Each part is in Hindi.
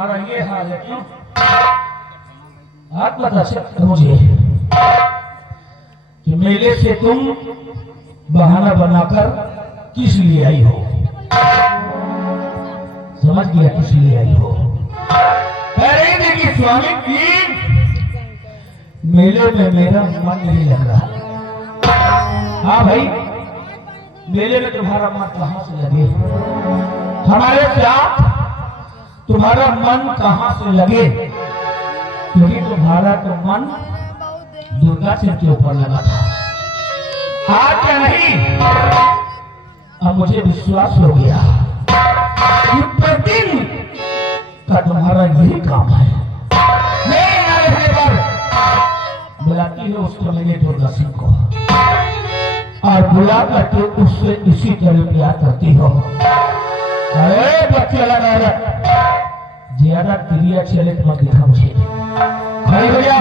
तुम्हारा ये हाल है क्यों? आप बता सकते मुझे कि मेले से तुम बहाना बनाकर किस लिए आई हो? समझ गया किस लिए आई हो? कह रही थी कि स्वामी जी मेले में मेरा मन नहीं लग रहा। हाँ भाई, मेले में तुम्हारा मन कहां से लगे? हमारे साथ तुम्हारा मन कहां से लगे? क्योंकि तुम्हारा तो मन दुर्गा सिंह के ऊपर लगा था। आज क्या नहीं, अब मुझे विश्वास हो गया कि प्रतिदिन का तुम्हारा यही काम है। मेरे ना रहने पर बुलाती हो उसको मेरे दुर्गा सिंह को, और बुला करके उससे इसी तरह प्यार करती हो। अरे बच्चे लगा ज्यादा क्रिया चलित मत दिखा मुझे। खड़ी हो जा।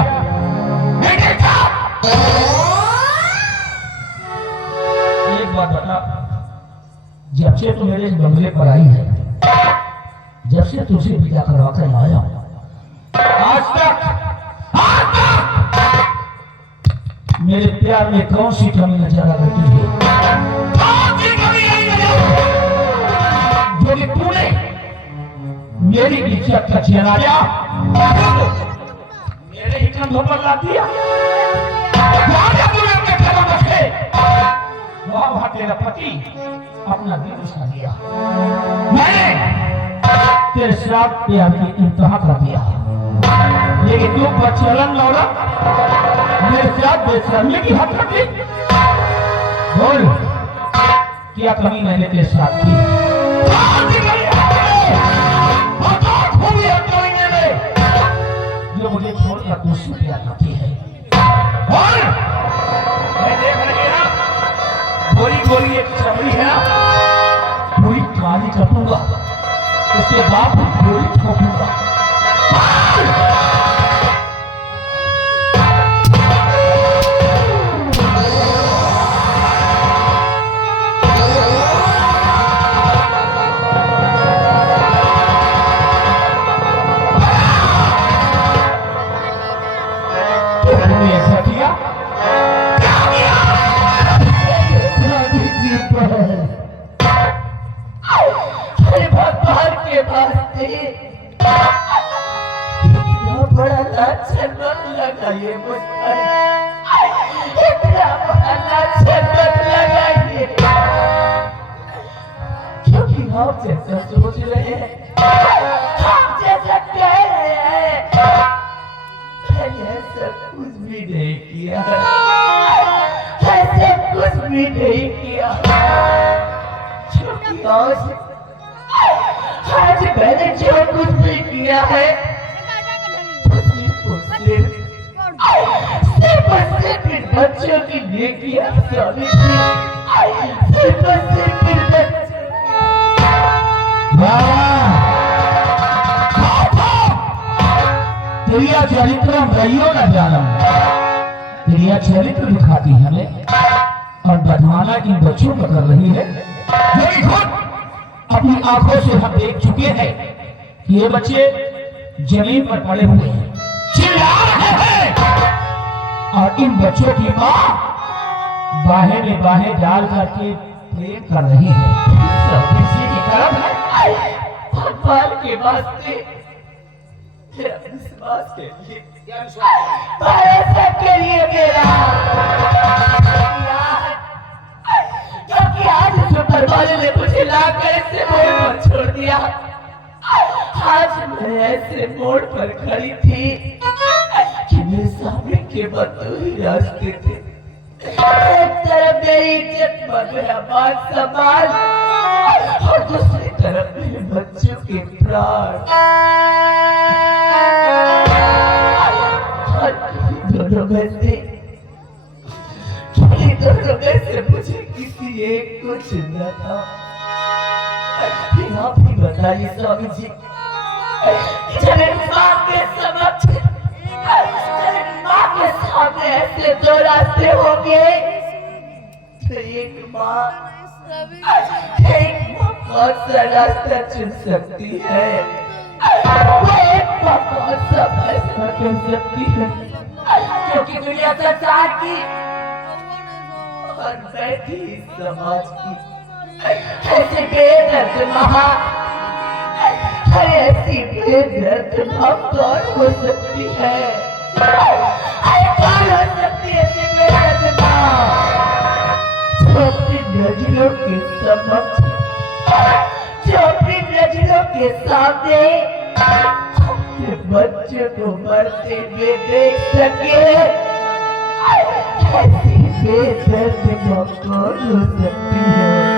एक बात बता, जब से तू मेरे बंगले पर आई है, जब से तुझे विदा करवा कर लाया हूं, आज तक मेरे प्यार में कौन सी कमी नजर आ रही है? जो कि तूने मेरी इज्जत का चेहरा मेरे ही कंधों पर ला दिया। तूने अपने कदम रखे, वहां तेरा पति अपना दिल उठा दिया। मैंने तेरे साथ प्यार की इंतहा कर दिया, लेकिन तू बचलन लौड़ा मेरे साथ बेशर्मी की हद कर दी। बोल, क्या कमी मैंने तेरे साथ की? जो मुझे छोड़कर दूसरी प्यार करती है। और मैं देख रही है ना, गोली गोली एक चमड़ी है ना, पूरी काली करूंगा, उसके बाद गोली ठोकूंगा। आज मैंने जो कुछ भी किया है सिर्फ इन बच्चों की नेकियां स्वामी जी, सिर्फ क्रिया चरित्र रहियो न जानम, क्रिया चरित्र दिखाती हमें और बदमाना इन बच्चों को कर रही है। जो खुद अपनी आंखों से हम देख चुके हैं कि ये बच्चे जमीन पर पड़े हुए हैं, चिल्ला रहे हैं, और इन बच्चों की माँ बाहें में बाहें डाल करके प्रेम कर रही है। सब किसी की तरफ है, भगवान के वास्ते, विश्वास के लिए, भरोसे के लिए मेरा, क्योंकि आज ऊपर वाले ने मुझे लाकर ऐसे मोड़ पर छोड़ दिया। आज मैं ऐसे मोड़ पर खड़ी थी कि मेरे सामने केवल दो ही रास्ते थे। एक तरफ मेरी इज्जत पर मेरा मान सम्मान, और दूसरी तरफ मेरे बच्चों के प्राण। दोनों में से मुझे किसी एक को चुनना था। आप ही बताइए स्वामी जी, जब माँ के समक्ष, माँ के सामने ऐसे दो रास्ते होंगे, तो एक माँ कौन सा रास्ता चुन सकती है? वो एक कौन सा फैसला कर सकती है क्योंकि दुनिया संसार की और बैठी समाज की ऐसी बेदर्द महा ऐसी बेदर्द हम कौन हो सकती है कौन हो सकती है ऐसी बेदर्द माँ जो अपनी नजरों के समक्ष जो अपनी नजरों के सामने अपने बच्चे को मरते हुए देख सके ऐसी बेदर्द माँ कौन हो सकती है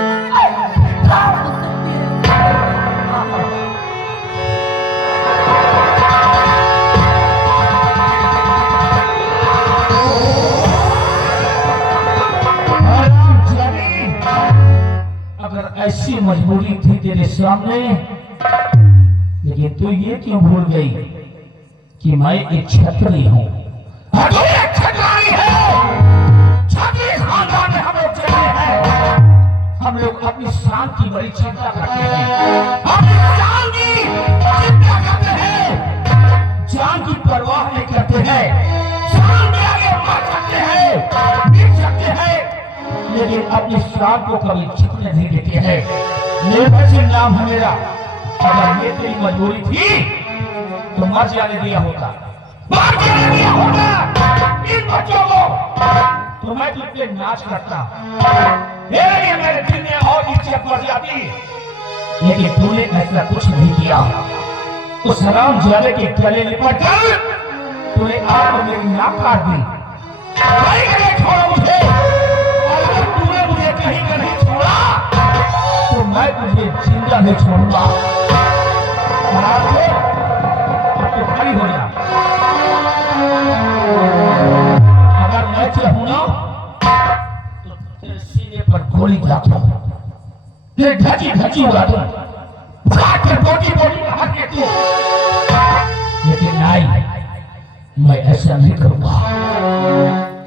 अगर ऐसी मजबूरी थी तेरे सामने लेकिन तू ये क्यों भूल गई कि मैं एक क्षत्रिय हूँ हम लोग अपनी शान की बड़ी चिंता करते हैं जान की परवाह नहीं करते हैं लेकिन अपनी शान को कभी छिपने नहीं देते हैं निर्भय नाम है मेरा अगर ये तेरी मजबूरी थी तो मर जाने दिया होता इन बच्चों को तो मैं तुझे नाच करता मेरे दिल में और इज्जत बढ़ जाती लेकिन तूने ऐसा कुछ नहीं किया उस हराम जाले के गले लिपट कर तूने आप मेरी नाक काट दी छोड़ो मुझे कहीं का नहीं छोड़ा तो मैं तुझे जिंदा नहीं छोड़ूंगा खड़ी हो जा अगर मैं चाहूं ना तो तेरे सीने पर गोली चला दूं तेरे ढची ढची उड़ा दूं बोटी हट के तू लेकिन नहीं मैं ऐसा नहीं करूंगा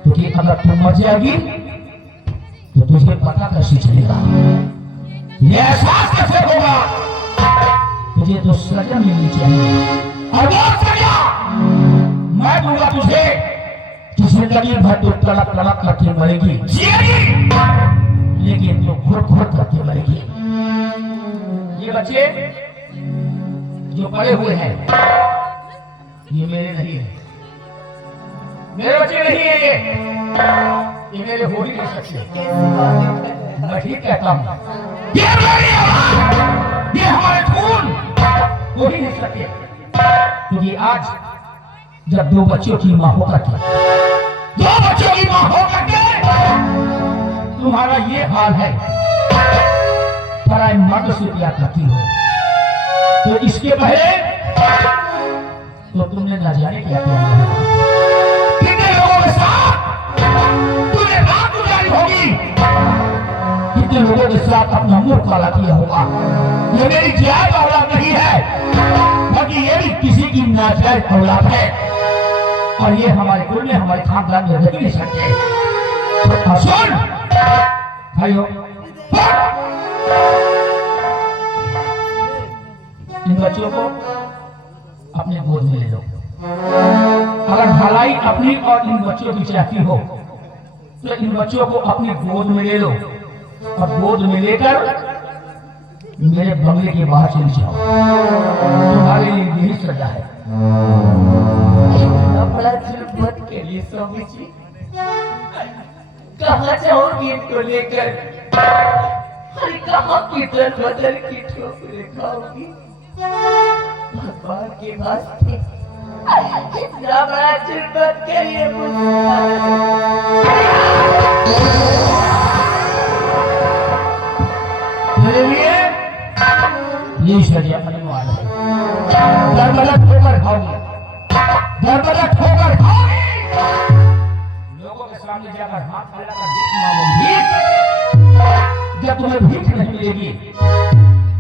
क्योंकि अगर तू मर जाएगी तो तुझे पता कैसे चलेगा ये एहसास कैसे होगा तुझे तो सजा मिलनी चाहिए और वो सजा मैं दूंगा तुझे जिंदगी भर तो तड़प तड़प करके मरेगी लेकिन तो घुट घुट करके मरेगी ये बच्चे जो पड़े हुए हैं ये मेरे नहीं है मेरे बच्चे नहीं है ये मेरे हो ही नहीं सकते मैं ठीक कहता हूँ ये हमारे खून हो ही नहीं सकते क्योंकि आज जब दो बच्चों की माँ होकर के तुम्हारा ये हाल है पराए मर्द से प्यार करती हो तो इसके पहले तो तुमने न जाने क्या किया कितने लोगों के साथ तुमने रात गुजारी होगी कितने लोगों के साथ अपना मुंह काला किया होगा ये मेरी जायज औलाद नहीं है बल्कि ये भी किसी की नाजायज औलाद है और ये हमारे कुल में हमारे खानदान में रह नहीं सकते सुन भाइयों इन बच्चों को अपने गोद में ले लो अगर भलाई अपनी और इन बच्चों की चाहती हो तो इन बच्चों को अपनी गोद में ले लो और गोद में लेकर मेरे बंगले के बाहर चले जाओ तुम्हारे लिए यही सजा है बड़ा जुल्मत के लिए स्वामी जी कहाँ जाओगी इनको लेकर अरे कहाँ की दर बदल की ठोकरें खाओगी भगवान के वास्ते इतना बड़ा जुल्मत के लिए मेरे लिए ये सजा अनिवार्य है दरबदर ठोकर खाओगी दरबदर ठोकर खाओगी लोगों के सामने जाकर हाथ फैलाकर भीख मांगोगी जब तुम्हें भीख नहीं मिलेगी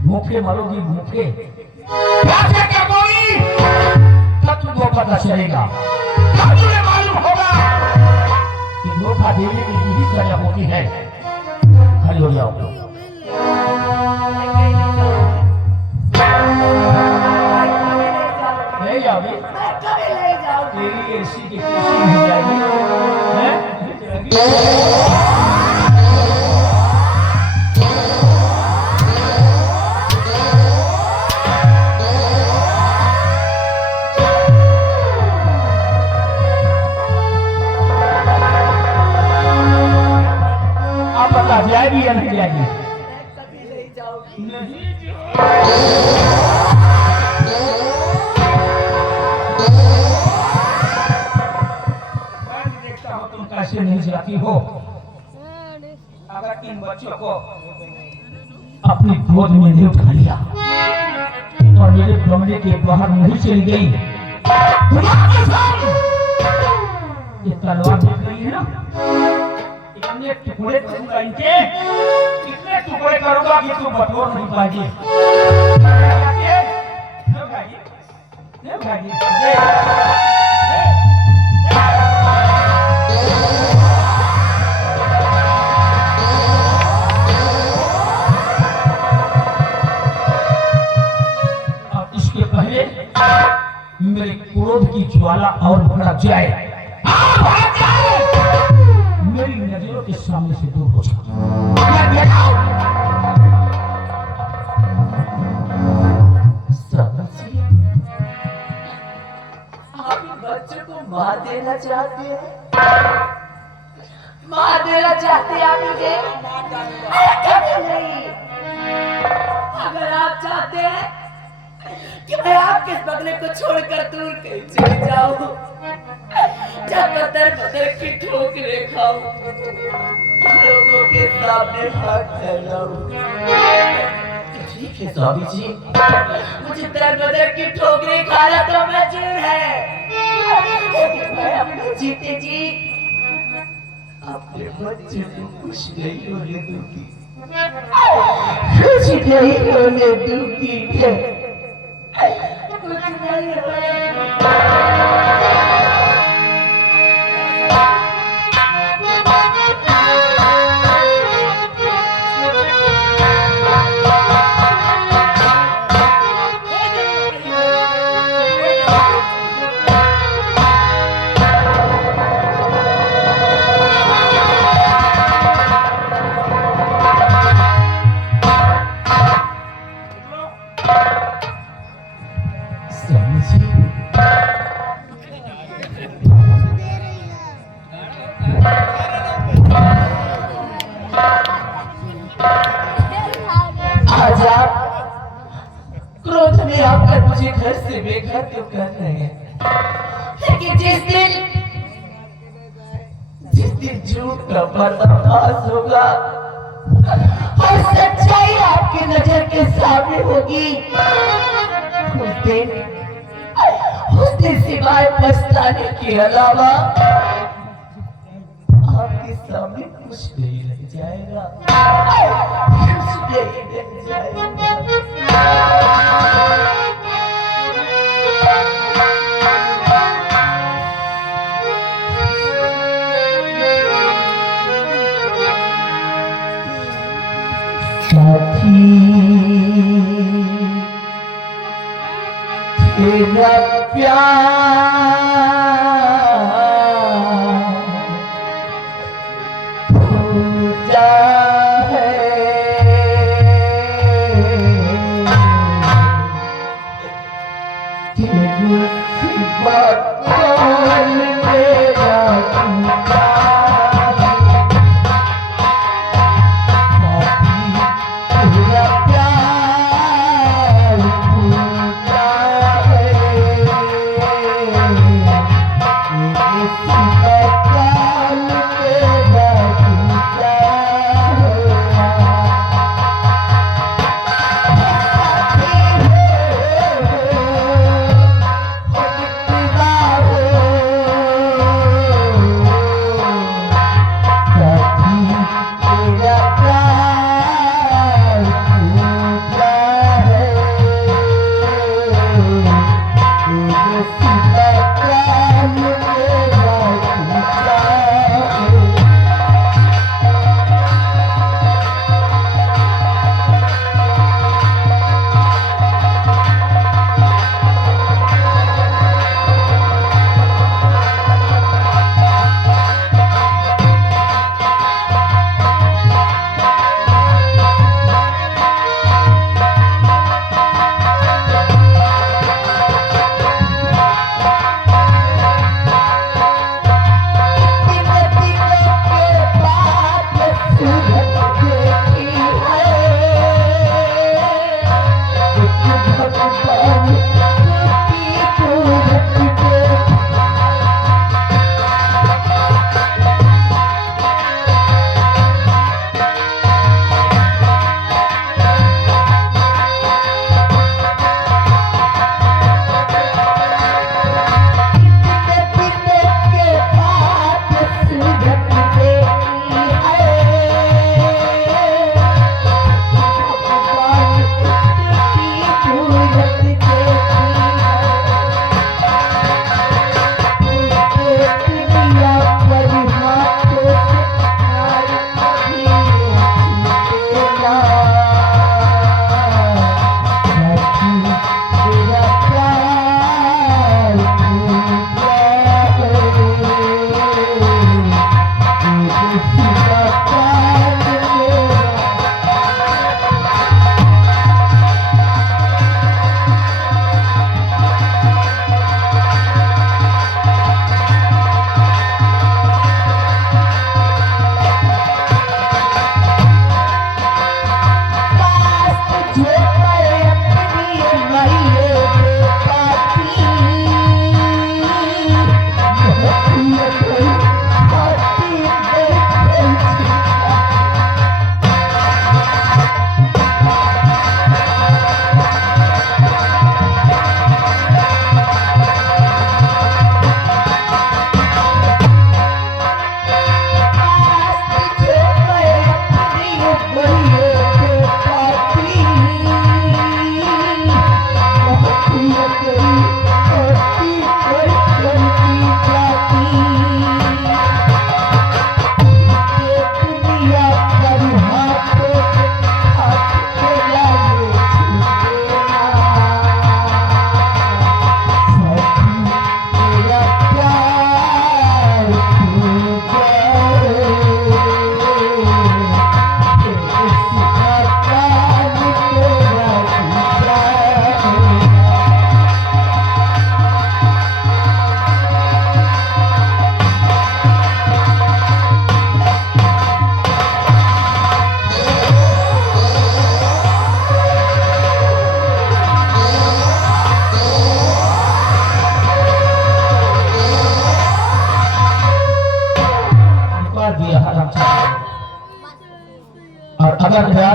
भूखे मरोगी भूखे प्यासे करोगी तब तुमको पता चलेगा तब तुम्हें मालूम होगा कि धोखा देने की यही सजा होती है खड़ी हो जाओ कैसी की कैसी नहीं जाएगी हैं? आप बता जाएगी या नहीं जाएगी? कभी नहीं जाऊंगी। तुम कैसे नहीं जाती हो? अगर इन बच्चों को अपनी गोद में नहीं उठा लिया और मेरे कमरे के बाहर नहीं चली गई, ये तलवार देख रही है ना, इतने टुकड़े करूंगा इनके, इतने टुकड़े करूंगा कि तुम बटोर नहीं पाएगी। मेरे क्रोध की ज्वाला और भड़क जाए, मेरी नजरों के सामने से दूर हो जाओ। आप इन बच्चों को मार देना चाहते हैं? मार देना चाहते हैं आप मुझे? कभी नहीं। अगर आप चाहते हैं कि मैं आपके इस बंगले को छोड़कर दूर कहीं चले जाऊं, जब बदर बदर की ठोकरें खाऊं, लोगों के सामने हाथ फैलाऊं, ठीक है स्वामी जी, मुझे दर बदर की ठोकरें खाना तो मंजूर है, लेकिन मैं अपने जीते जी अपने बच्चे को खुश नहीं होने दूंगी, खुश नहीं होने दूंगी। कुछ नहीं क्रोध में आकर मुझे घर से बेघर क्यों कर रहे हैं, लेकिन जिस दिन झूठ का पर्दाफाश होगा और सच्चाई आपकी नजर के सामने होगी, उस दिन सिवाय पछताने के अलावा आपके सामने कुछ नहीं रह जाएगा, कुछ नहीं रह जाएगा। साथी तेरा प्यार पूजा है, तेरी सिवा कौन मेरा पूजा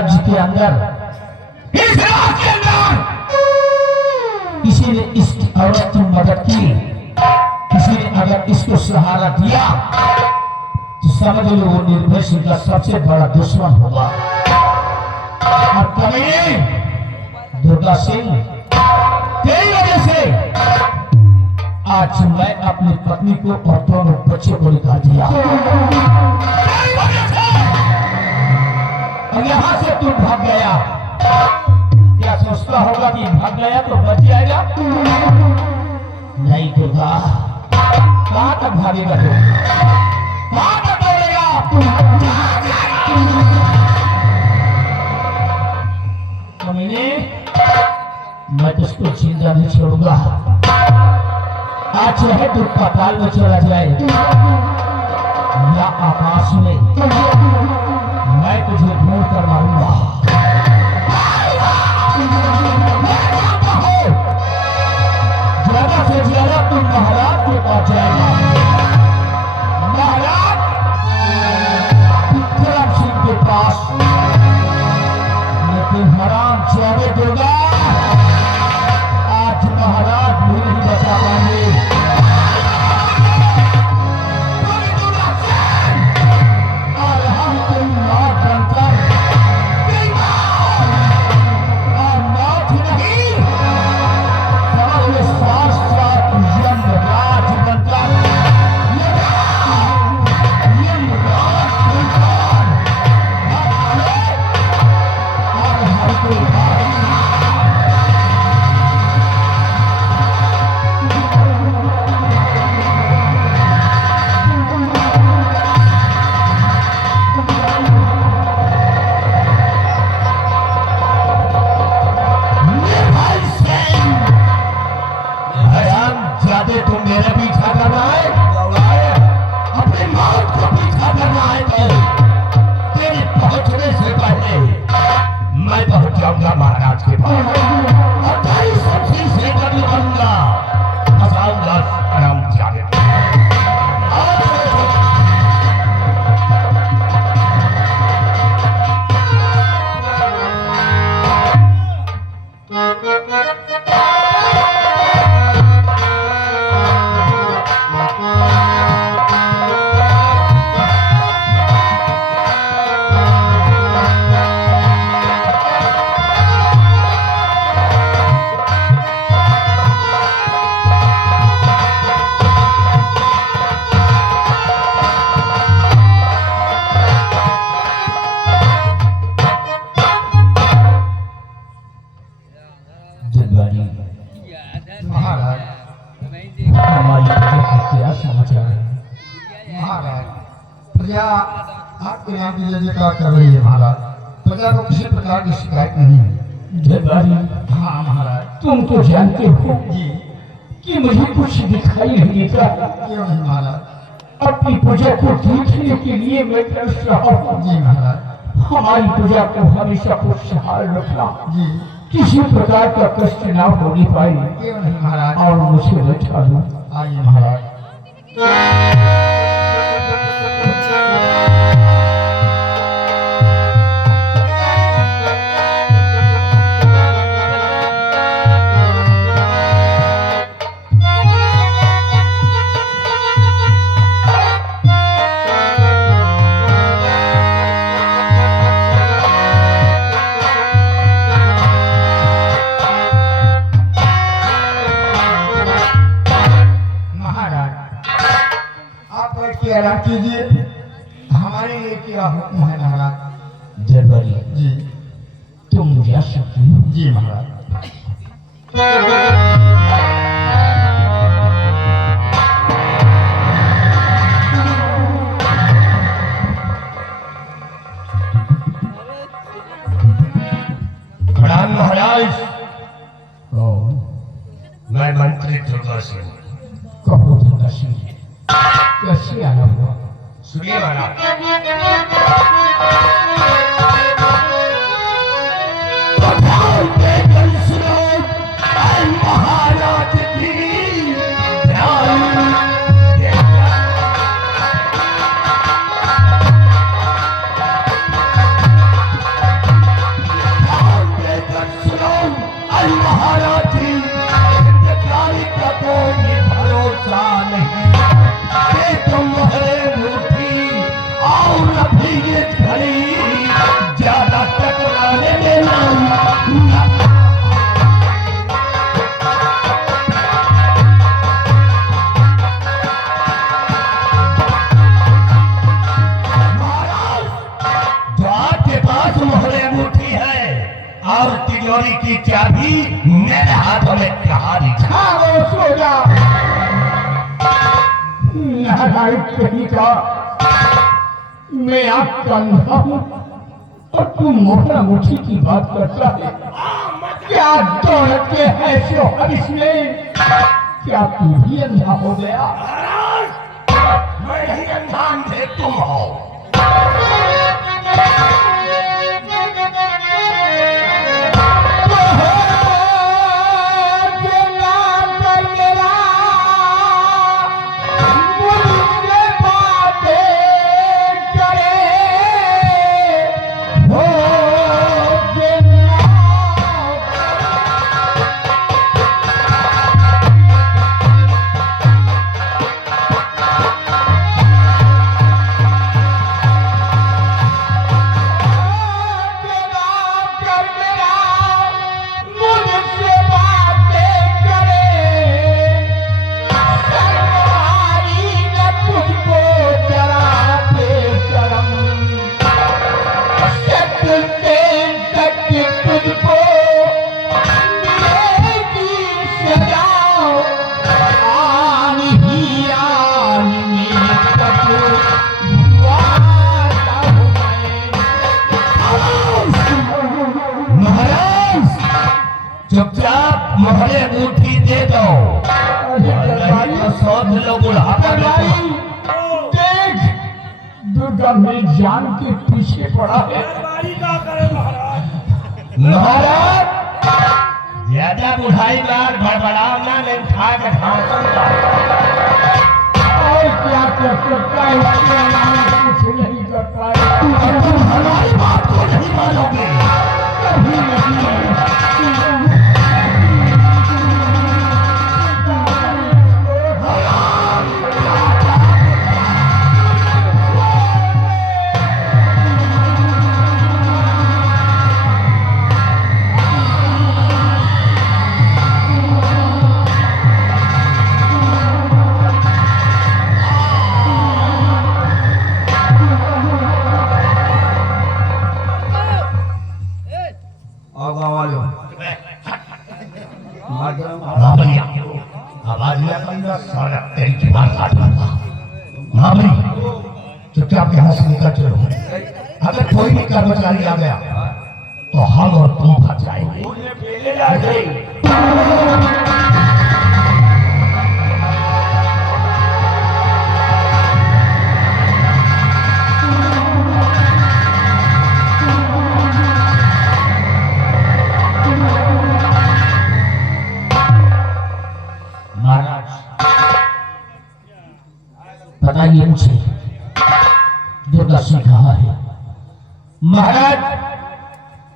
राज्य के अंदर, इस राज्य के अंदर किसी ने इस औरत की मदद की, किसी ने अगर इसको सहारा दिया तो समझ लो वो निर्भय सिंह का सबसे बड़ा दुश्मन होगा। और कभी दुर्गा सिंह तेरी वजह से आज मैं अपनी पत्नी को और दोनों बच्चे को निकाल दिया। तेरी वजह से। और यहाँ से तू भाग गया, क्या सोचता होगा कि भाग गया तो बच जाएगा? नहीं दुर्गा, कहां तक भागेगा तू? कहां तक दौड़ेगा? कमीने, मैं तुझको जिंदा नहीं छोड़ूंगा। आज चाहे तू पाताल में चला जाए या आकाश में, मैं तुझे ढूंढ कर मारूंगा। ज्यादा से ज्यादा तू महाराज के पास जाएगा। महाराज विक्रम सिंह के पास, लेकिन हराम जावे दुर्गा, आज महाराज भी नहीं बचा पाएंगे। और हम तुम मौत बनकर और मौत नहीं, समझ साक्षात यमराज बनकर, यमराज बनकर और हमको तुम मेरा पीछा करना है, अपनी मौत को पीछा करना है तो तेरे पहुंचने से पहले मैं पहुंच जाऊंगा महाराज के पास और तेरी सब्जी से कर लूंगा, फंसाऊंगा आराम जाने। महाराज हमारी प्रजा का क्या समाचार है? महाराज प्रजा आपके नाम की जय जयकार कर रही है महाराज, प्रजा को किसी प्रकार की शिकायत नहीं है। दरबारी, हाँ महाराज। तुम तो जानते हो जी कि मुझे कुछ दिखाई नहीं देता। क्यों नहीं महाराज? अपनी प्रजा को देखने के लिए मैं तरस रहा हूँ। जी महाराज। हमारी प्रजा को हमेशा खुशहाल रखना, जी किसी प्रकार का कष्ट ना होने पाए। क्यों नहीं महाराज? और मुझे बैठा दो। आइए महाराज। आराम कीजिए, हमारे लिए क्या हुक्म है महाराज? दरबारी जी तुम जा सकते हो। जी महाराज। प्रणाम महाराज। मैं मंत्री दुर्गा सिंह। कहो दुर्गा सिंह, कैसे आना हुआ? सुनिए महाराज। महाराज की मेरे हाथों में कहानी खामोश हो जा। नारायण कहीं का मैं आपका अंधा हूं और तू मोटा मोटी की बात करता है। क्या दौलत के ऐसे हो इसमें? क्या तू भी अंधा हो गया? मैं नहीं अंधा, अंधे तुम हो। चुपचाप मोहरे अंगूठी दे दो। नहीं तो सोच लो बुढ़ापा में देख दुर्गा मेरी जान के पीछे पड़ा है। महाराज ज्यादा बुढ़ाई बार बड़बड़ाना नहीं, खा के भाषण और क्या कर सकता है? इसके अलावा कुछ नहीं कर पाएगा। तुम हमारी बात को नहीं मानोगे। कभी नहीं। चुपचाप यहाँ से निकल चलो। अगर कोई भी कर्मचारी आ गया तो हम और तुम फंस जाएंगे। महाराज बताइए मुझे दुर्गा सिंह कहाँ है? महाराज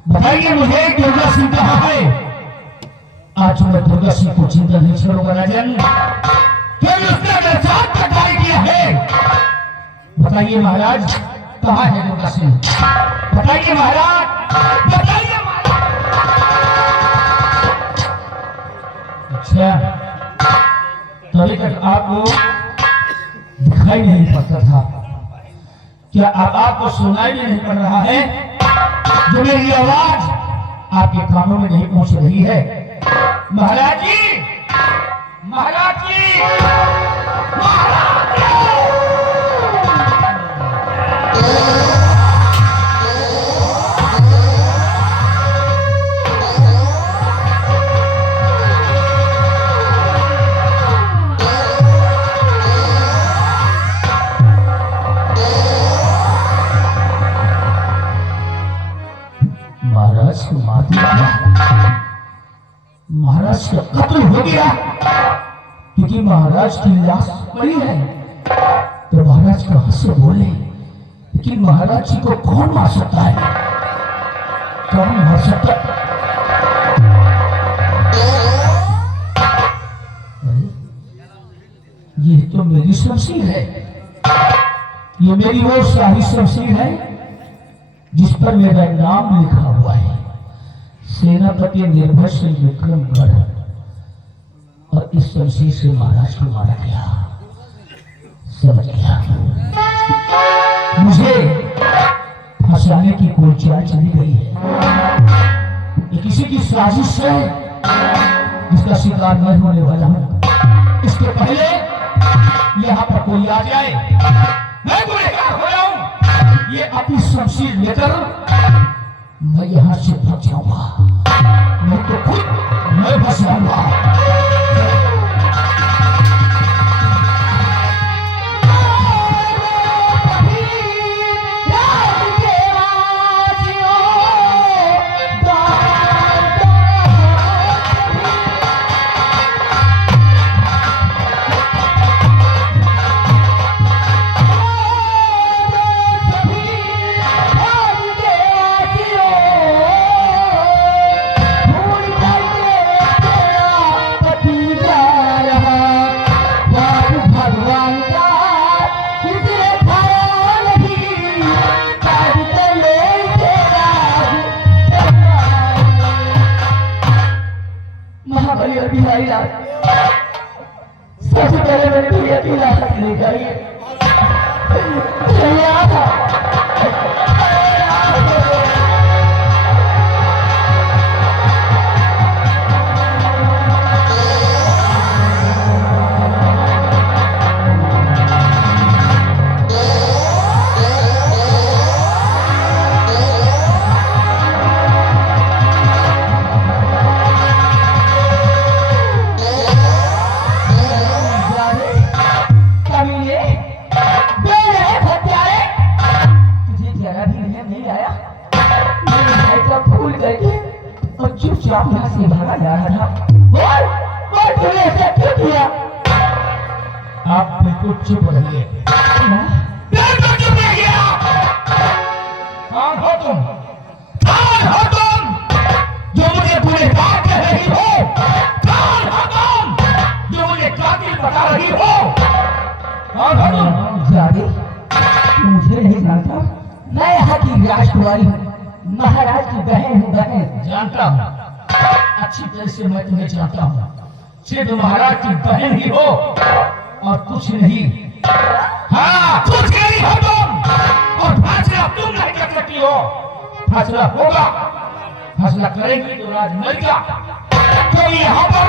बताइए मुझे दुर्गा सिंह कहाँ है? आज मैं दुर्गा सिंह को जिंदा नहीं छोड़ूंगा राजन। क्योंकि उसने मेरे साथ धोखा किया है। बताइए महाराज कहाँ है दुर्गा सिंह? बताइए महाराज, बताइए महाराज। अच्छा तभी तक आपको दिखाई नहीं पड़ता था, क्या अब आपको सुनाई नहीं पड़ रहा है? जो मेरी आवाज आपके कानों में नहीं पहुंच रही है? महाराज जी, महाराज जी, महाराज जी! महाराज को मार दिया, महाराज का कत्ल हो गया क्योंकि महाराज की लाश पड़ी है। तो महाराज कहां से बोले कि महाराज जी को कौन मार सकता है? कौन मार सकता है? ये तो मेरी शमशीर है, ये मेरी वो शाही शमशीर है जिस पर मेरा नाम लिखा हुआ है, सेनापति निर्भय सिंह विक्रमगढ़। और इस शमशीर से महाराज को मारा गया। समझ गया, मुझे फंसाने की कोई चाल चली गई है। ये किसी की साजिश है जिसका शिकार मैं होने वाला हूँ। इसके पहले यहाँ पर कोई आ जाए, मैं गुनहगार हो जाऊं, ये अपनी शमशीर लेकर मैं यहाँ से भाग जाऊंगा, मैं तो खुद मैं बस जाऊंगा। सबसे पहले मैंने भैया की लाश निकाली चुपचाप यहाँ से भागा जा रहा था। बोल तूने ऐसा क्यों किया? आप बिल्कुल चुप रहिए। बिल्कुल चुप रहिए। कौन हो तुम? कौन हो तुम जो मुझे गुनहगार कह रही हो? कौन हो तुम जो मुझे कातिल बता रही हो? कौन हो तुम? जागे तुम मुझे नहीं जानता। मैं यहाँ की राजकुमारी हूँ, महाराज की बहन हूँ। बहन जानता हूँ, अच्छी तरह से मैं तुम्हें जानता हूँ। सिर्फ महाराज की बहन ही हो और कुछ नहीं। हाँ कुछ नहीं हो तुम, और फैसला तुम नहीं कर सकती हो। फैसला होगा, फैसला करेंगी तो राजमहल का, क्योंकि यहाँ पर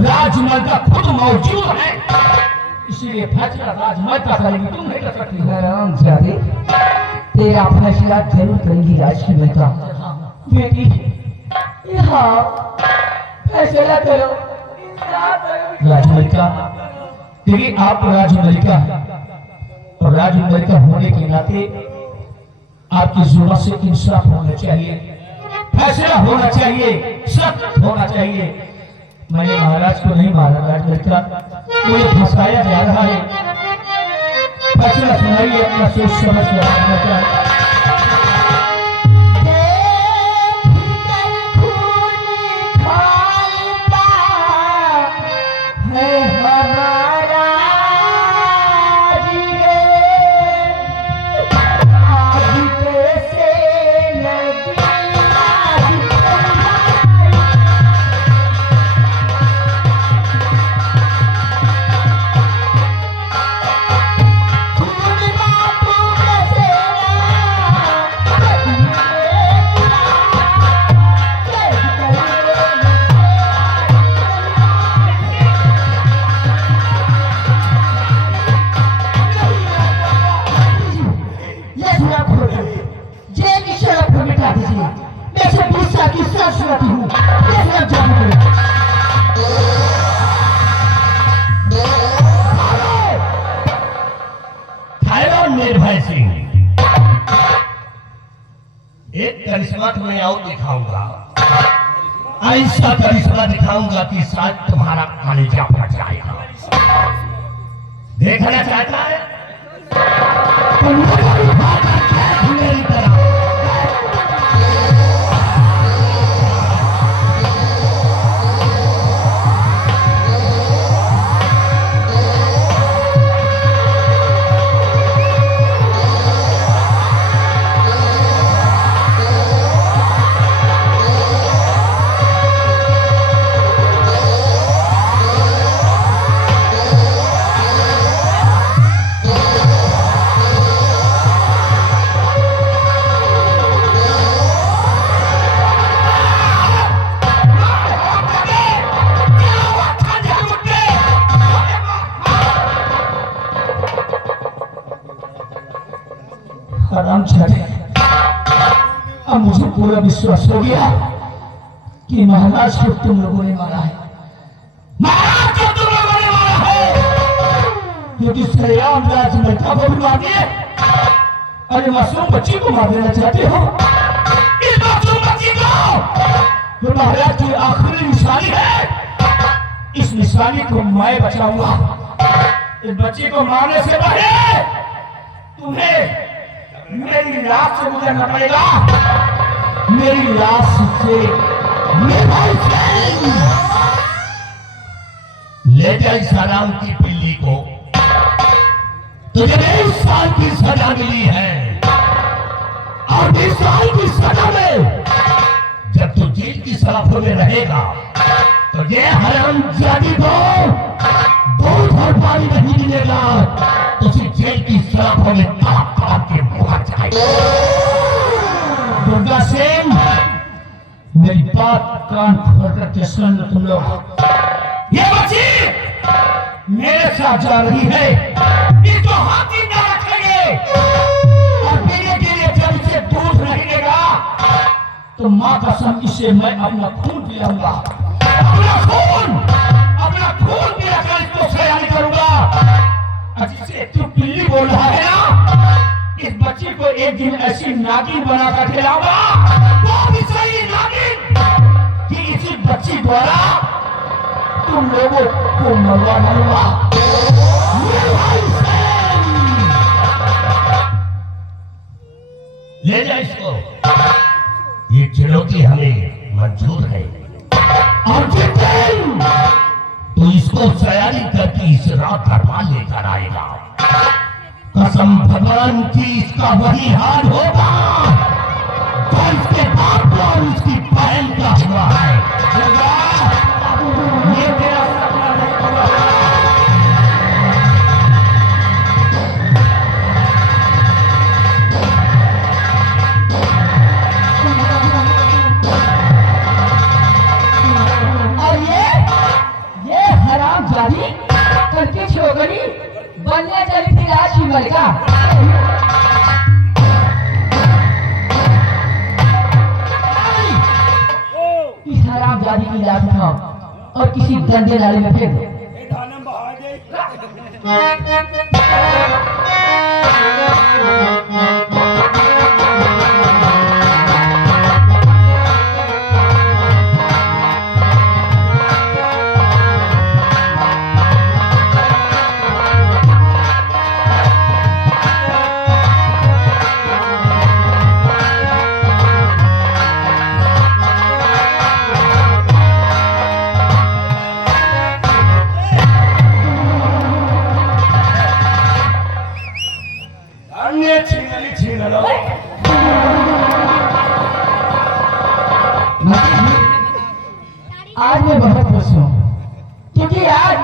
राजमहल का खुद मौजूद है, इसलिए फैसला राजमहल का करेंगी, तुम नहीं कर सकती हो। राम जागे तेरा फैसला जरूर करेंगी राजमहल का। बेटी हाँ फैसला करो राजमलिका। देखिए आप राजमलिका हैं और राजमलिका होने के नाते आपकी जुबान से इंसाफ होना चाहिए, फैसला होना चाहिए, सख्त होना चाहिए। मैंने महाराज को नहीं मारा राजमलिका, मुझे फंसाया जा रहा है। फैसला सुनाइए, अपना सोच समझ कर करना चाहिए। निर्भय सिंह, एक करिश्मा तुम्हें और दिखाऊंगा, ऐसा करिश्मा दिखाऊंगा कि शायद तुम्हारा कलेजा फट जाएगा। देखना चाहता है? मेरी तरह हराम छाते, अब मुझे पूरा विश्वास हो गया कि महाराज को तुम लोगों ने मारा है, महाराज को तुम लोगों ने मारा है, क्योंकि सरेआम राज मल्का को भी मार दिए। अरे मासूम बच्ची को मार देना चाहते हो? इस मासूम बच्ची को जो महाराज की आखिरी निशानी है, इस निशानी को मैं बचाऊंगा। इस बच्ची को मारने से पहले तुम्हें मेरी लाश से गुजरना पड़ेगा, मेरी लाश से ले जा इस हराम की पिल्ली को, तुझे 20 साल की सजा मिली है, और 20 साल की सजा में जब तू जेल की सलाखों में रहेगा तो ये हरामजादी को दूध और पानी नहीं मिलेगा, तो उसी जेल की सलाखों में तड़प तड़प के मर जाएगा। दुर्गा सिंह, मेरी बात कान खोल कर सुन लो तुम लोग। ये बच्ची मेरे साथ जा रही है, इसको हाथी न रखेंगे, और पीने के लिए जब इसे दूध नहीं देगा तो माँ कसम इसे मैं अपना खून पिलाऊंगा, अपना खून पिलाकर इसको सयानी करूंगा। जिसे तू पिल्ली बोल रहा है ना, इस बच्ची को एक दिन ऐसी नागिन बनाकर खिलाऊंगा, वो भी सही नागिन कि इसी बच्ची द्वारा तुम लोगों को मरवा डालूंगा। ले जा इसको, ये चुनौती हमें मंजूर है, और जिस दिन तो इसको सयारी करके इस रात दरबार लेकर आएगा, कसम भगवान की इसका वही हाल होगा तो इसके बाप और उसकी बहन का हुआ है। ये तेरा सपना नहीं पूरा हुआ। और ये हरामजादी करके छोकरी बनने चली थी राज की मलिका। इस हरामजादी की लाश उठाओ और किसी गंदे नाले में फेंक दो। आज मैं बहुत खुश हूँ क्योंकि आज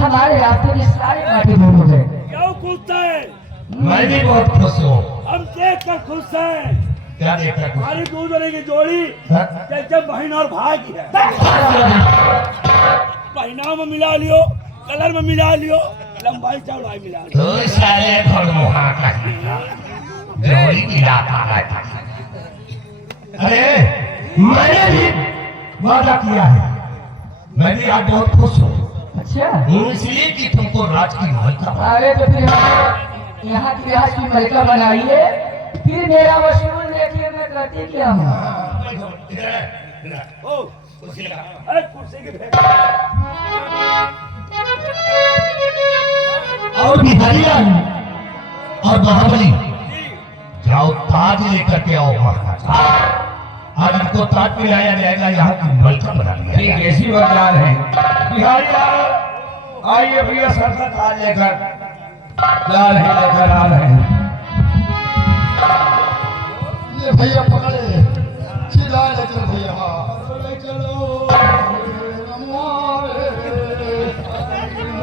हमारे रास्ते की सारी माटी दूर हो गए। क्यों कूदता है? मैं भी बहुत खुश हूँ। हम देख कर खुश हैं। क्या देखा खुश? हमारी दूसरे की जोड़ी हाँ? जैसे बहन और भाई की है। पहनाव में मिला लियो, कलर में मिला लियो, लंबाई चौड़ाई मिला लियो। तो सारे घोड़ों का जोड़ी मिलाता है। अरे मैंने भी वादा किया है, मैं भी आज बहुत खुश हूँ। अच्छा, इसलिए कि तुमको राज की मलिका बना। अरे तो फिर यहाँ की राज की मलिका बनाइए, फिर मेरा वसूल देखिए मैं करती क्या हूँ। ओ, अरे कुर्सी की फेंक। और बिहारियां और बाहुबली जाओ ताज लेकर के आओ महाराज। आज इनको ताज पिलाया जाएगा, यहाँ की मलिका बना दिया ठीक जाएगा। ऐसी वरदान है। बिहारी आइए भैया, सर का ताज लेकर ला रहे लेकर आ रहे हैं। ये भैया पकड़े, चिल्ला ले चल भैया, ले चलो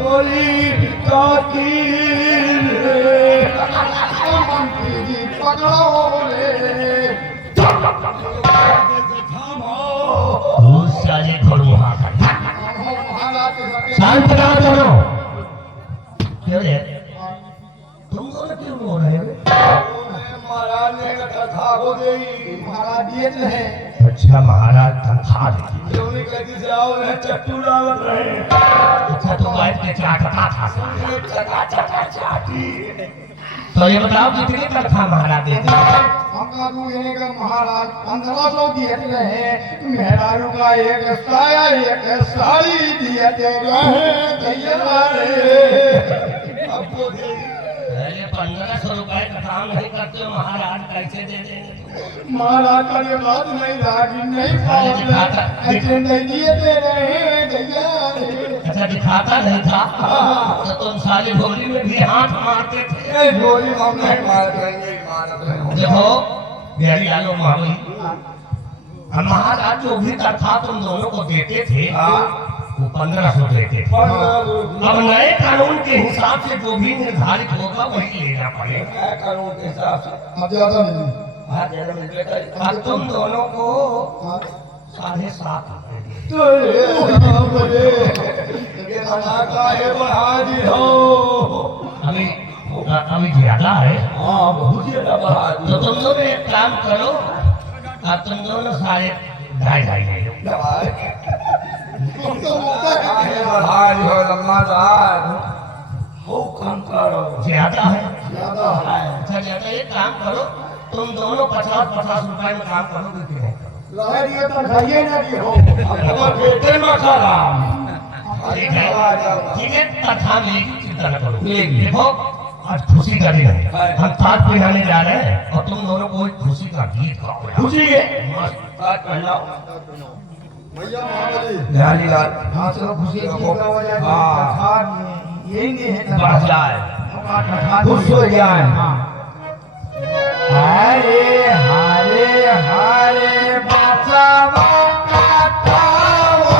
गोली कातिल मंत्री जी पकड़ो रे। सारे घोड़ों महाराज के साथ शांत रहो दोनों। क्यों रे? तुम दोनों क्यों रो रहे हो? देते रहे। अच्छा महाराज तनख्वाह देती जोनी कहती से आओ ना चट्टू डाल रहे अच्छा तो बैठ के चाटता था तो ये बताओ कितनी तनख्वाह महाराज देते हमका तू ये का महाराज 1500 दिए रहे, मेहरारू का एक साया एक साड़ी दिए रहे दैया रे। आपको दे पहले 1500 रुपए का काम नहीं करते हो महाराज कैसे दे देंगे महाराज का ये बात नहीं राजी नहीं पाता ऐसे नहीं दिए दे रहे दैया रे। अच्छा दिखाता नहीं था तो तुम साली भोली में भी हाथ मारते थे ए गोली हम नहीं मार देखो बिहारी लालो महावी हम महाराज जो भी तनख्वाह तुम दोनों को देते थे वो 1500 देते थे अब नए कानून के हिसाब से जो भी निर्धारित होगा वही लेना पड़ेगा कानून के हिसाब से अब ज्यादा नहीं। हाँ ज्यादा मिलेगा अब तुम दोनों को हाँ। 7.5 रुपए दिए तो ये खाना का है बढ़ा दी हो अभी अभी ज्यादा है हाँ बहुत ज्यादा बढ़ा दी तो तुम दोनों एक काम करो अब तुम दोनों 2.5 ले लो बढ़ा दी हो लम्बा साहब हो काम करो ज्यादा है ज्यादा है। अच्छा ज्यादा एक काम करो तुम दोनों 50 रुपए में काम करोगे कि नहीं करोगे लगा दिए तो खाइए ना दी हो। अपना बेटे में खा ठीक है तनख्वाह मिलेगी चिंता न करो देखो आज खुशी का दिन है हम ताज पहनाने जा रहे हैं और तुम दोनों को एक खुशी का गीत गाओ खुशी है मस्त। आज पहनाओ भैया महाबली बिहारी लाल हाँ चलो खुशी की का हो जाए। हाँ। यही नहीं है बढ़ जाए तनख्वाह खुश हो जाए हाँ। हरे हरे हरे बचावा काटाओ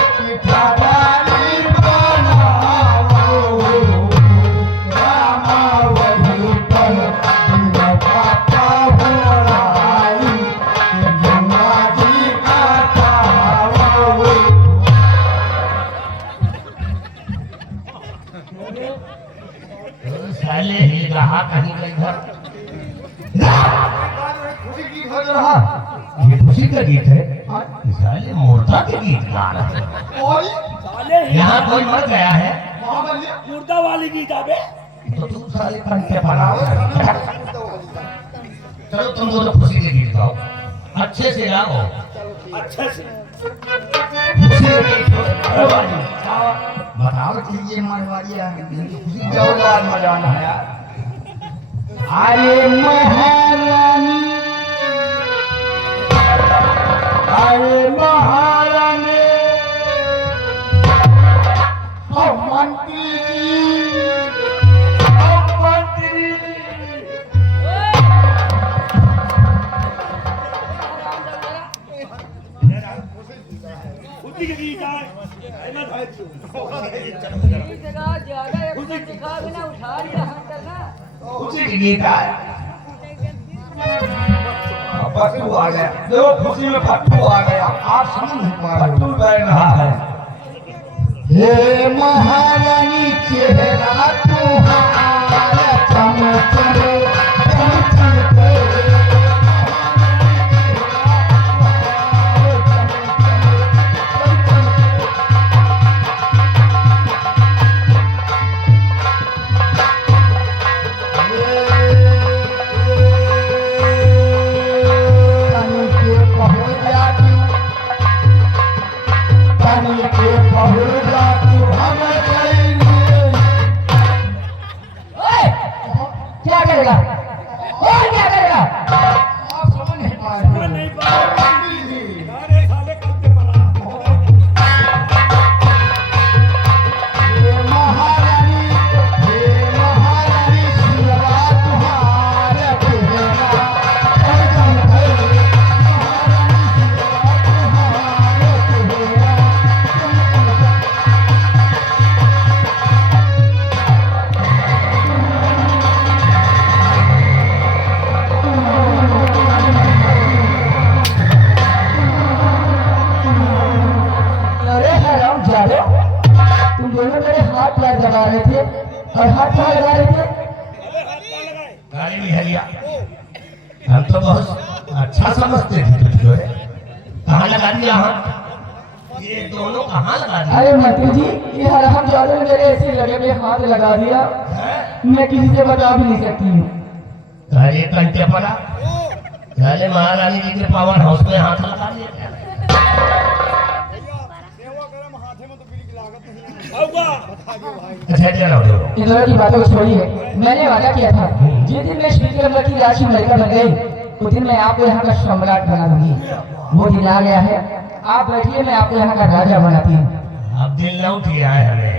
पिठा डाली बनाओ रामा वही पर दिया काटा हो राई गंगा जी काटाओ। साले ही रहा कहीं का इधर खुशी की हो रहा ये खुशी का गीत है साले मुर्दा के गीत गा रहे हैं और साले यहाँ कोई मर गया है महाबली मुर्दा वाली गीत आबे तो तुम साले कंटे बनाओ चलो तुम दोनों खुशी के गीत गाओ अच्छे से गाओ अच्छे से खुशी के गीत गाओ। अरे वाह जी, बताओ कि ये मारवाड़ी है खुशी जाओ यार मजा आना है यार। अरे महारानी अरे महारानी ओ मंत्री ओ मंत्री खुशी के गीत आए ऐना भाई जगह ज्यादा एक दिखा बिना उठा लिया हम करना खुशी के गीत आए फट्टू आ गया देखो खुशी में फट्टू आ गया आप समझ नहीं पा रहे फट्टू हो। बह रहा है हे महारानी चेहरा तुम्हारा चमचम चमचम क्या करेगा और क्या करेगा आप समझ नहीं पा रहे हो। नहीं पाए अरे साले करते बना हे महारानी सिवा तुम्हारा चेहरा चमचम है। महारानी सिवा तुम्हारा चेहरा अरे हराम जादो तुम दोनों मेरे हाथ पैर लगा रहे थे और हाथ पैर लगा रहे थे अरे हाथ ना लगाए गाड़ी में हरिया हम तो बहुत अच्छा समझते थे तुझ जो है। कहाँ लगा दिया हाथ? ये दोनों कहाँ लगा दिया? अरे मंत्री जी, ये हराम जादू मेरे ऐसे लगे में हाथ लगा दिया, मैं किसी से बता भी नहीं सकती हूँ। अरे कंटे पड़ा, अरे महारानी जी के पावर हाउस में हाथ लगा दिया क्या? अच्छा चलो इन दोनों की बातों को छोड़िए, मैंने वादा किया था जिस दिन मैं श्री नंबर की राशि अमेरिका बन गई उस दिन मैं आपको यहाँ का सम्राट बना दूंगी। वो दिन आ गया है, आप बैठिए, मैं आपको यहाँ का राजा बनाती हूँ। अब दिल लौट ही आए हमें,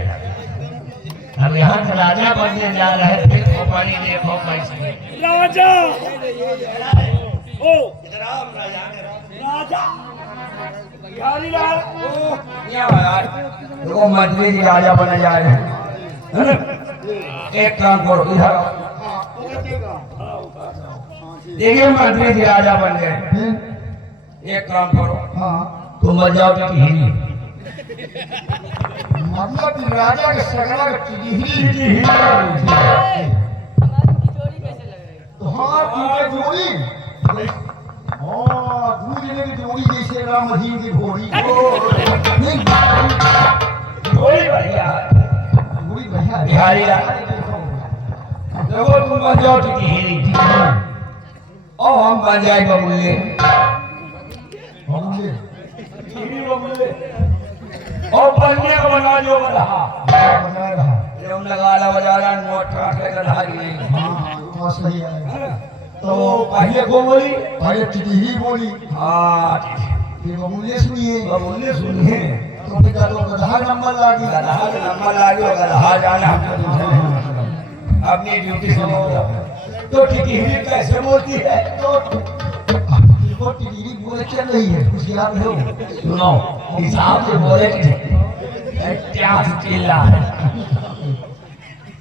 हम यहाँ का राजा बनने जा रहे हैं। फिर को पानी देखो कैसे राजा ओ राजा बिहारी लाल देखो मंत्री जी राजा बने जा रहे हैं। एक काम करो, इधर देखिए मंत्री जी राजा बन गए। एक काम करो, हाँ तुम मत जाओ कि हिरी मतलब राजा के सगड़ा ही तो हाँ ठीक है जोड़ी। दूध देने की जोड़ी जैसे राम जी की घोड़ी। नहीं, कोई बढ़िया जोड़ी बढ़िया है। बिहारी लाल देखो तुम मत जाओ कि हिरी और हम बन जाए बबुल्ले। और बनने को बना जो रहा बना रहा। हम लगा ला बजा रहा नोट काटे का धारी नहीं। हाँ सही है। तो पहले को बोली अरे ही बोली, हाँ फिर बबुल्ले सुनिए। बोलने सुनिए तो बेटा तो गधा नंबर लागी। गधा का नंबर लागे और गधा जाना अपनी ड्यूटी से। तो टिकरी कैसे बोलती है? तो टिकरी बोले चल रही है, कुछ याद हो? सुनो हिसाब से बोले कि क्या चिल्ला है।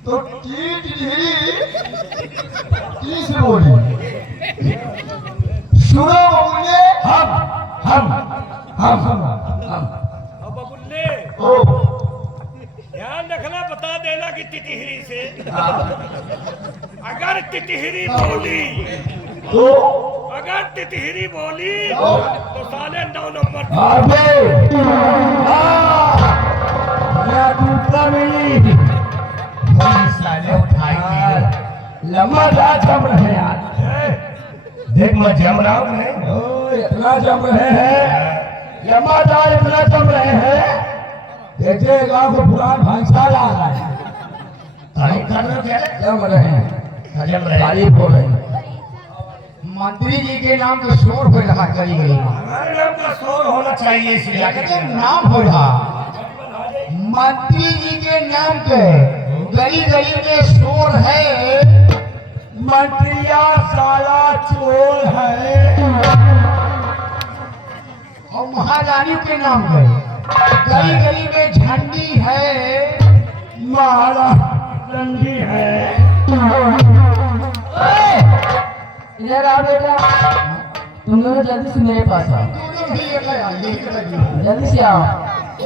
तो टी से बोली। सुनो बबुल्ले। हम हम हम अब बबुल्ले ओ ध्यान रखना, बता देना कि तितिहरी से अगर तितिहरी बोली तो अगर तितिहरी बोली तो साले 9 नंबर मिली साले उठाई लम्बा रात जम रहे यार। देख मैं जम रहा हूँ नहीं? इतना जम रहे हैं, जमादार इतना जम रहे हैं देखिए गाँव को पुरान भंसा ला रहा है। तारीफ कर रहे हो क्या? जम रहे हैं, जम रहे तारीफ हो रही है। मंत्री जी के नाम पे शोर हो रहा है गली गली में। हमारे नाम का शोर होना चाहिए इसलिए कहते नाम हो रहा मंत्री जी के नाम पे गली गली में शोर है। मंत्रिया साला चोर है। और महारानी के नाम पे गली गली में झंडी है। महारा रंगी है। इधर आओ बेटा, तुम दोनों जल्दी से मेरे पास आओ, जल्दी से आओ।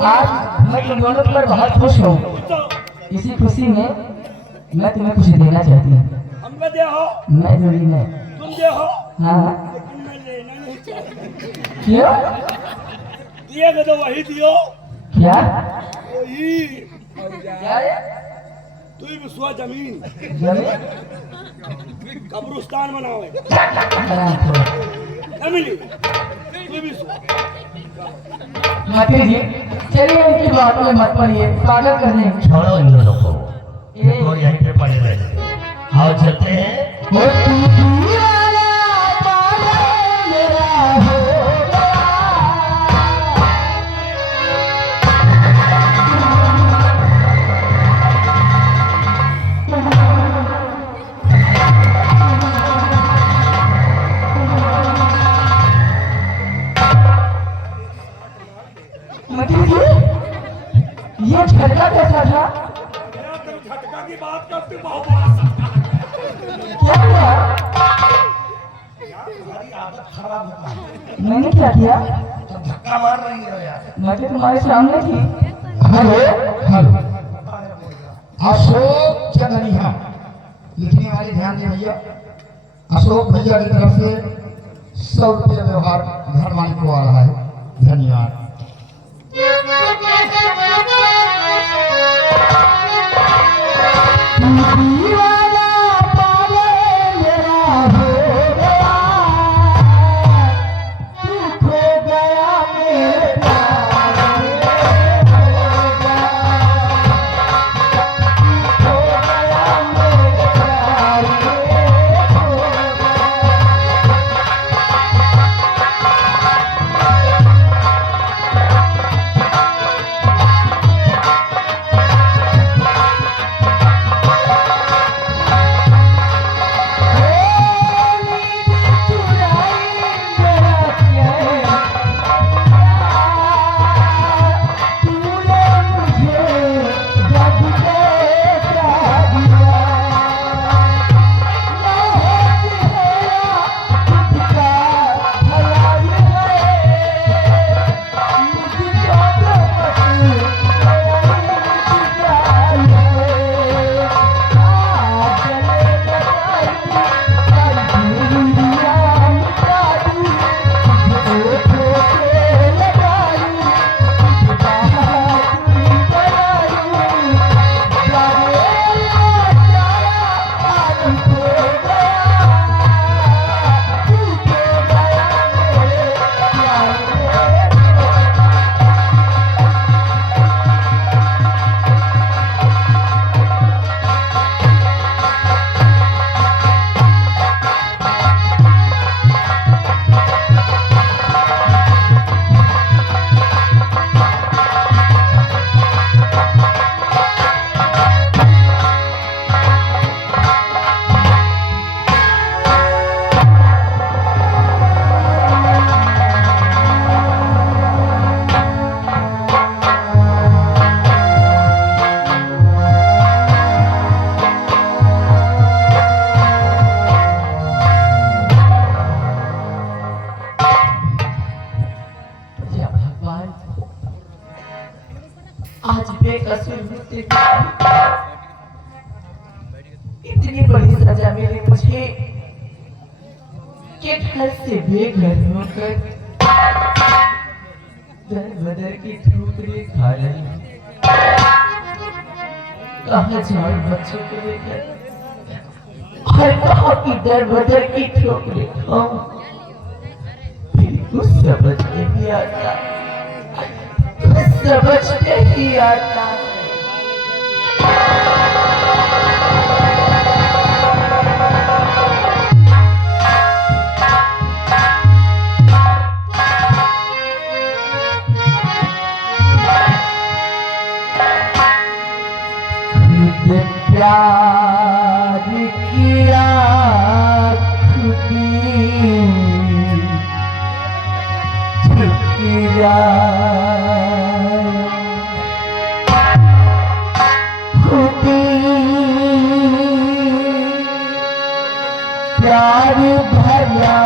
आज मैं तुम दोनों पर बहुत खुश हूँ। इसी खुशी में मैं तुम्हें कुछ देना चाहती हूँ। हम पे दे हो, मैं दूरी में। तुम दे हो, हाँ लेकिन मैं लेना नहीं चाहता। क्यों? दिएगा तो वही दियो, क्या वही क्या है? तू ही विश्वा जमीन जमीन? कब्रिस्तान बनावे आराम करो। न मिली तू भी मंत्री जी, चलिए उनकी बातों में मत पड़िए, पागल करने। छोड़ो इन लोगों को, ये तो यहीं पे पड़े रहे। आओ चलते हैं। वो टीवी वाला पागल मेरा हो गया। मंत्री जी, ये झटका कैसा था? तुम झटका की बात करते बहुत बड़ा सट्टा क्या हुआ? मैंने क्या किया? धक्का मार रही हो यार। मैं तो तुम्हारे सामने थी। हेलो हेलो अशोक चंदनिया लिखने वाले ध्यान दें भैया। अशोक भैया की तरफ से 100 रुपये व्यवहार घर मालिक को आ रहा है। धन्यवाद। दीवाना पाले मेरा हो गया, तू खो गया मेरे प्यार में, खो गया, तू खो गया मेरे प्यार में, खो गया। आज बेकसूर होते इतनी बड़ी सजा मिली मुझे कि घर से बेघर होकर दर बदर की ठोकरें खा रही हूँ। कहाँ जाऊं बच्चों को लेकर और कहाँ की दर बदर की ठोकरें खाऊं, फिर कुछ समझ नहीं आता, समझ नहीं आता। प्यार किया खुदी ठुकरा प्यार भरा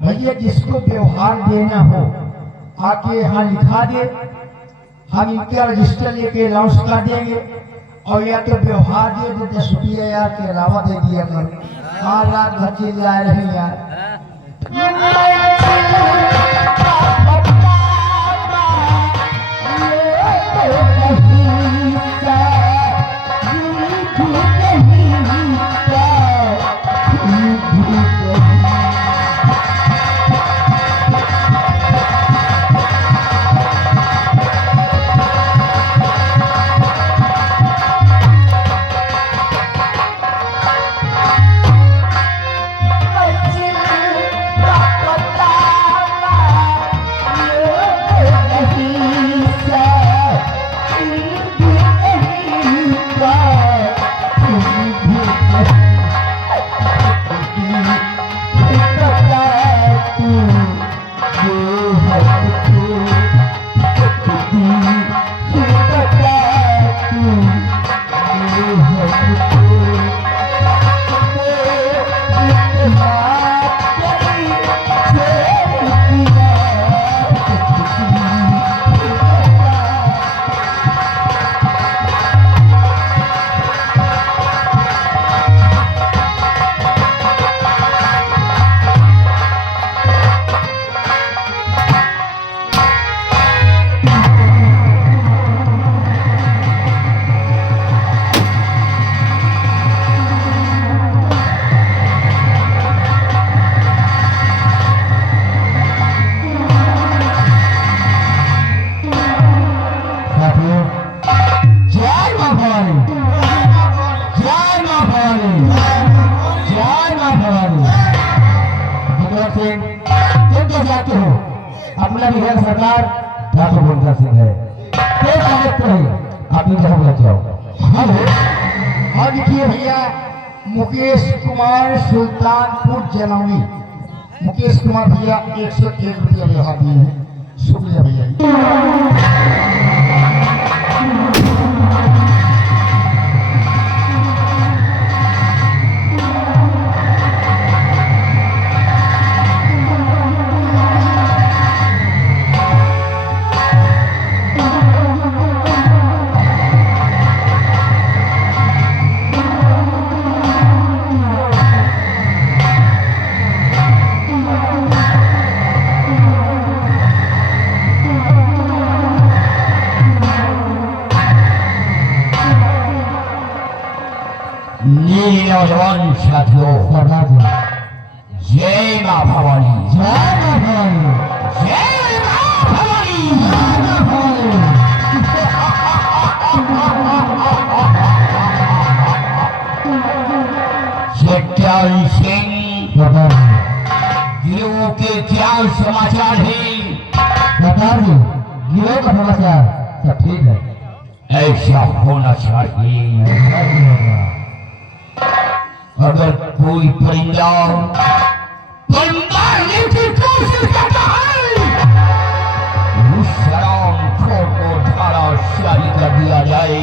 भैया जिसको व्यवहार देना हो आके यहाँ लिखा दे, हम इनका रजिस्टर लेके अनाउंस कर देंगे और या तो व्यवहार दे दे 10 रुपया यार के अलावा दे दिया कर। हाँ रात भर चले आ रहे यार। भगत सिंह तुम तो जाते हो, अपना भी है सरदार डॉक्टर बंदा सिंह है, तो कहते हैं आप भी जहाँ लग जाओ। हेलो, हाँ देखिए भैया, मुकेश कुमार सुल्तानपुर जलौनी, मुकेश कुमार भैया 101 रुपया बढ़ा दिए हैं, शुक्रिया भैया। नौजवान साथियों, सरदार जी जय मां भवानी, जय मां भवानी, जय मां भवानी। जय मां भवानी। सत्यान सिंह, सरदार जी, गिरोह के क्या समाचार है? सरदार जी, गिरोह का समाचार सब ठीक है। ऐसा होना चाहिए। ऐसा ही होगा। अगर कोई परिंदा मारने की कोशिश करता है, उस सलाम खोर को धाराशाही कर दिया जाए।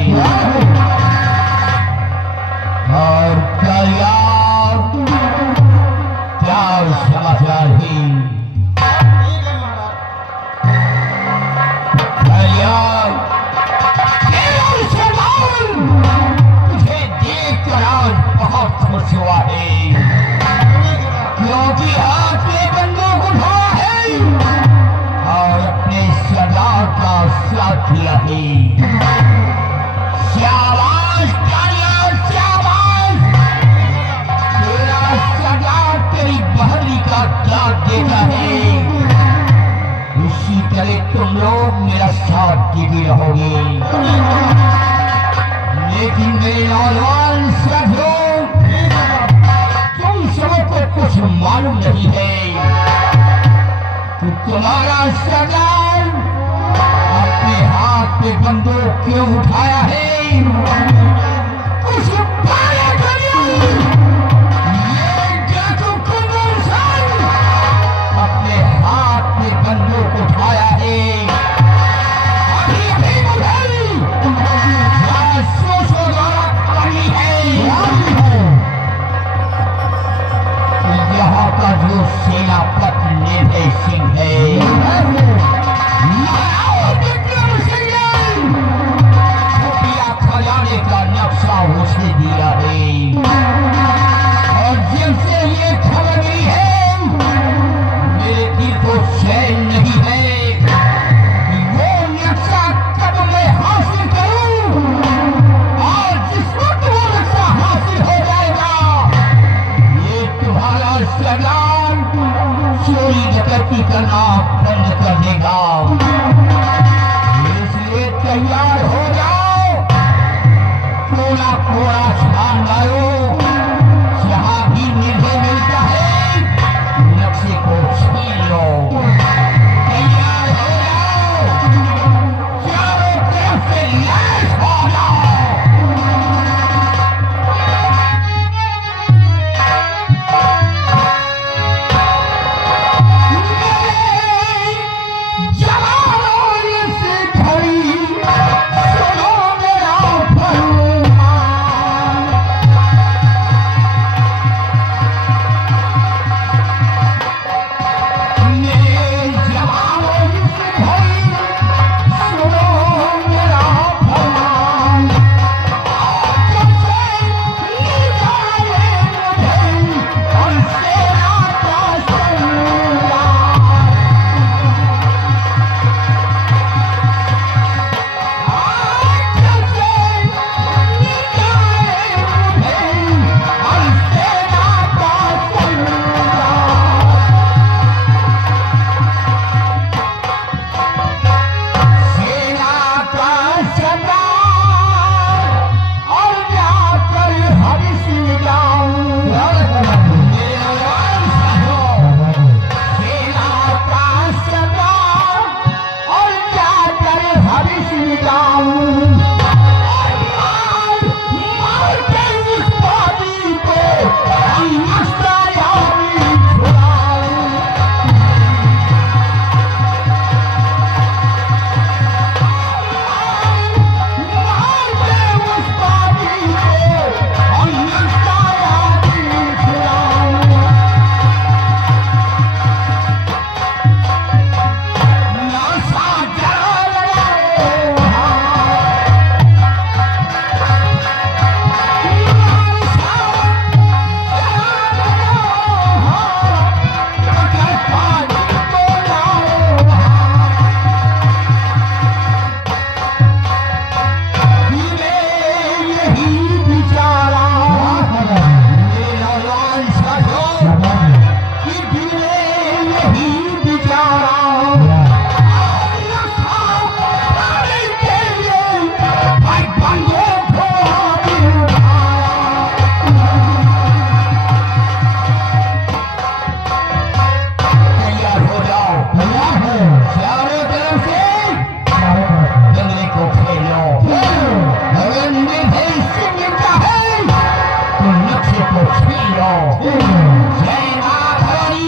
और क्या समाचार है? तुझे देखकर आज बहुत खुश हुआ है, क्योंकि हाथ में बंदूक उठा है और अपने सरदार का साथ दिया है। शाबाश तालियां, शाबाश। तेरा सरदार तेरी बहादुरी का त्याग देता है। इसी तरह तुम लोग मेरा साथ देते रहोगे। लेकिन मेरे नौजवान साथियों, तुम सबों को कुछ मालूम नहीं है कि तुम्हारा सरदार अपने हाथ पे बंदूक क्यों उठाया है। कुछ पाया करिए। ये डाकू कुंवर सिंह अपने हाथ में बंदूक उठाया है। अभी मुझे जासूसों द्वारा पकड़ी है। यहाँ का जो सेनापति निर्भय सिंह है, खुफिया खजाने का नक्शा उसने दिया है। और जब से ये खबर मिली है, मेरे दिल को चैन नहीं है कि वो नक्शा कब मैं हासिल करूं। और जिस वक्त वो नक्शा हासिल हो जाएगा, ये तुम्हारा सरदार चोरी डकैती करना बंद कर देगा। इसलिए तैयार हो जाओ, कोड़ा कोड़ा छान लाओ। जहां भी निर्भय मिलता है, नक्शे को छीन लो। तैयार हो जाओ, चारों तरफ से लैस हो जाओ। पियो जय माधवरी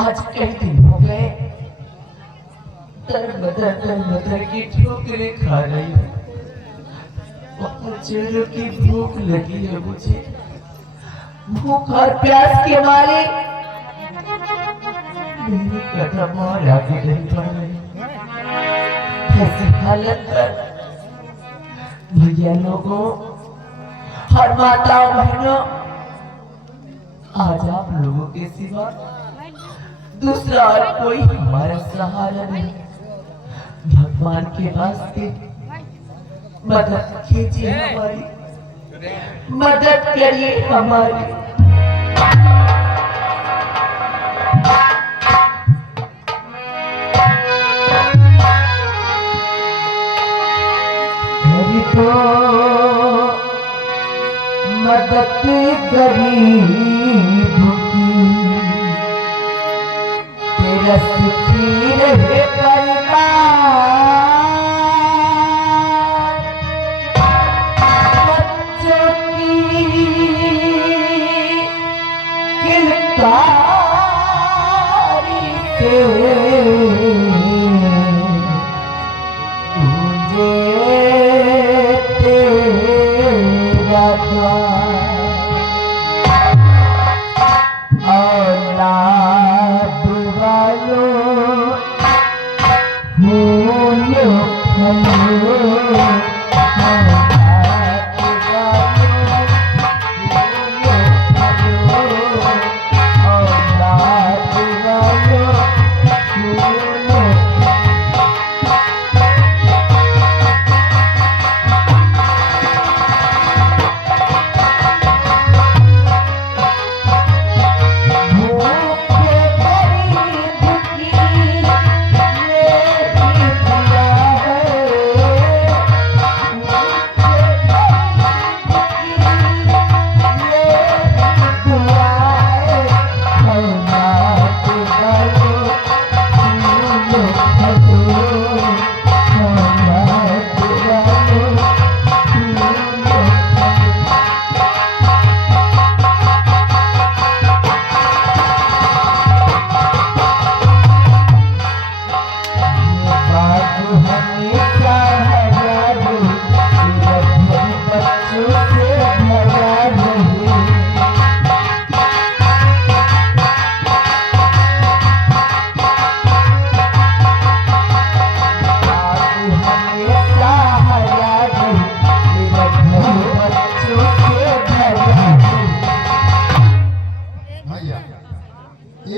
आज कई दिन हो गए दर की ठोकरें खा रही हूँ। अपने चेहरे की भूख लगी है मुझे। भूख और प्यास के मारे मेरे कदम और आगे नहीं बढ़ रहे। ऐसी हालत पर भैया लोगों और माताओं बहनों, आज आप लोगों के सिवा दूसरा और कोई हमारा सहारा नहीं। भगवान के वास्ते मदद कीजिए हमारी, मदद करिए हमारी। मेरी तो मदद गरीब की तेरा सुखी रहे परिवार। बच्चों की किलकारी से तुझे तेरा द्वार। औलाद वालों फूलो फलो, औलाद वालों फूलो फलो, औलाद वालों फूलो।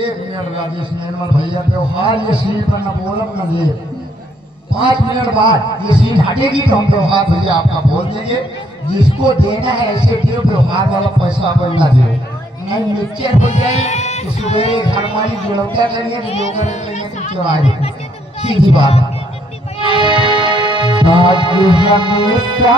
एक मिनट राजेश निर्मल भैया त्योहार ये सीन पर न बोलम न ले। 5 मिनट बाद ये सीन हटेगी तो हम त्योहार भैया आपका बोल देंगे। जिसको देना है ऐसे दियो, त्योहार वाला पैसा अपन ना दियो। नहीं मिक्सचर हो जाए तो सुबह घर मारी जोड़ौता करिए तो योगा करिए तो त्योहार सीधी बात। आज हमेशा